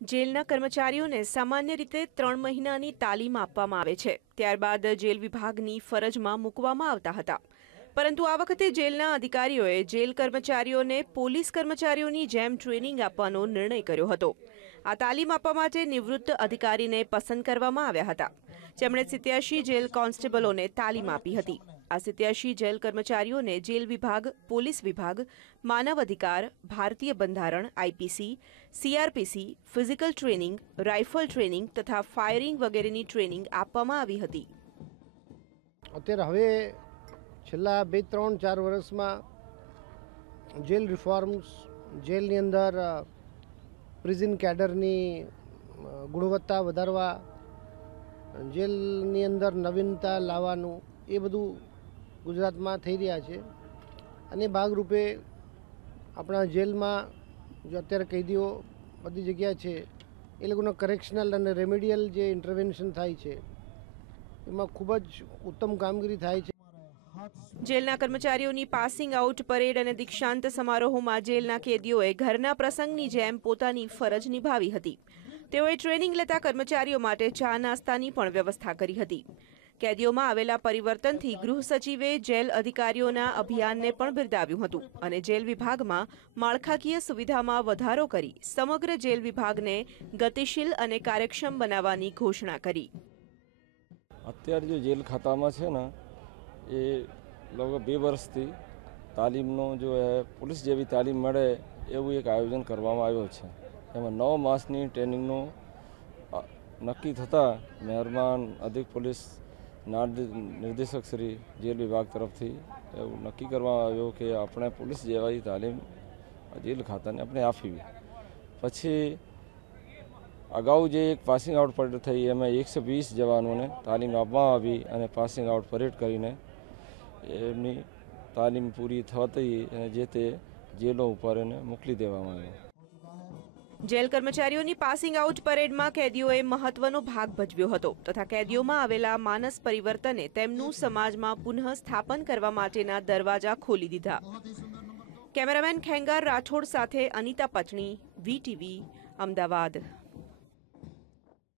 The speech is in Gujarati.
જેલના કર્મચારીઓને સામાન્ય રીતે ત્રણ મહિનાની તાલીમ આપવામાં આવે છે. ત્યારબાદ જેલ વિભાગની ફરજમાં મૂકવામાં આવતા હતા. પરંતુ આ વખતે જેલના અધિકારીઓએ જેલ કર્મચારીઓને પોલીસ કર્મચારીઓની જેમ ટ્રેનિંગ આપવાનો નિર્ણય કર્યો હતો. આ તાલીમ આપવા માટે નિવૃત્ત અધિકારીને પસંદ કરવામાં આવ્યા હતા. જેમણે સિત્યાશી જેલ કોન્સ્ટેબલોને તાલીમ આપી હતી. આ સિત્યાશી જેલ કર્મચારીઓને જેલ વિભાગ, પોલીસ વિભાગ, માનવ અધિકાર, ભારતીય બંધારણ IPC CrPC physical training, rifle training તથા ફાયરિંગ વગેરેની ટ્રેનિંગ આપવામાં આવી હતી. અત્યારે હવે છેલ્લા બે, ત્રણ, ચાર વર્ષમાં જેલ રિફોર્મ્સ, જેલની અંદર પ્રિઝન કેડરની ગુણવત્તા વધારવા, જેલની અંદર નવીનતા લાવવાનું, એ બધું ગુજરાતમાં થઈ રહ્યા છે. અને ભાગરૂપે આપણા જેલમાં જો અત્યારે કેદીઓ બધી જગ્યા છે, એ લોકોનો કરેક્શનલ અને રેમેડિયલ જે ઇન્ટરવેન્શન થાય છે, એમાં ખૂબ જ ઉત્તમ કામગીરી થાય છે. જેલના કર્મચારીઓની પાસિંગ આઉટ પરેડ અને દીક્ષાંત સમારોહમાં જેલના કેદીઓએ ઘરના પ્રસંગની જેમ પોતાની ફરજ નિભાવી હતી. તેઓએ ટ્રેનિંગ લેતા કર્મચારીઓ માટે ચા નાસ્તાની પણ વ્યવસ્થા કરી હતી. કેદીઓમાં આવેલા પરિવર્તનથી ગૃહ સચિવે જેલ અધિકારીઓના અભિયાનને પણ બિરદાવ્યું હતું અને જેલ વિભાગમાં માળખાકીય સુવિધામાં વધારો કરી સમગ્ર જેલ વિભાગને ગતિશીલ અને કાર્યક્ષમ બનાવવાની ઘોષણા કરી. અત્યારે જો જેલ ખાતામાં છે ને, એ લગભગ બે વર્ષથી તાલીમનો જો પોલીસ જેવી તાલીમ મળે એવું એક આયોજન કરવામાં આવ્યો છે. એમાં નવ માસની ટ્રેનિંગનું નક્કી થતાં મહેરબાન અધિક પોલીસ નિર્દેશક શ્રી જેલ વિભાગ તરફથી એવું નક્કી કરવામાં આવ્યું કે આપણે પોલીસ જેવી તાલીમ જેલ ખાતાને આપણે આપવી પછી અગાઉ જે એક પાસિંગ આઉટ પરેડ થઈ એમાં એકસો વીસ જવાનોને તાલીમ આપવામાં આવી અને પાસિંગ આઉટ પરેડ કરીને એમની તાલીમ પૂરી થતી અને જે તે જેલો ઉપર એને મોકલી દેવામાં આવ્યો. જેલ કર્મચારીઓની પાસિંગ આઉટ પરેડમાં કેદીઓએ મહત્વનો ભાગ ભજવ્યો હતો તથા કેદીઓમાં આવેલા માનસ પરિવર્તને તેમનું સમાજમાં પુનઃ સ્થાપન કરવા માટેના દરવાજા ખોલી દીધા. કેમેરામેન ખેંગાર રાઠોડ સાથે અનિતા પચણી વીટીવી અમદાવાદ.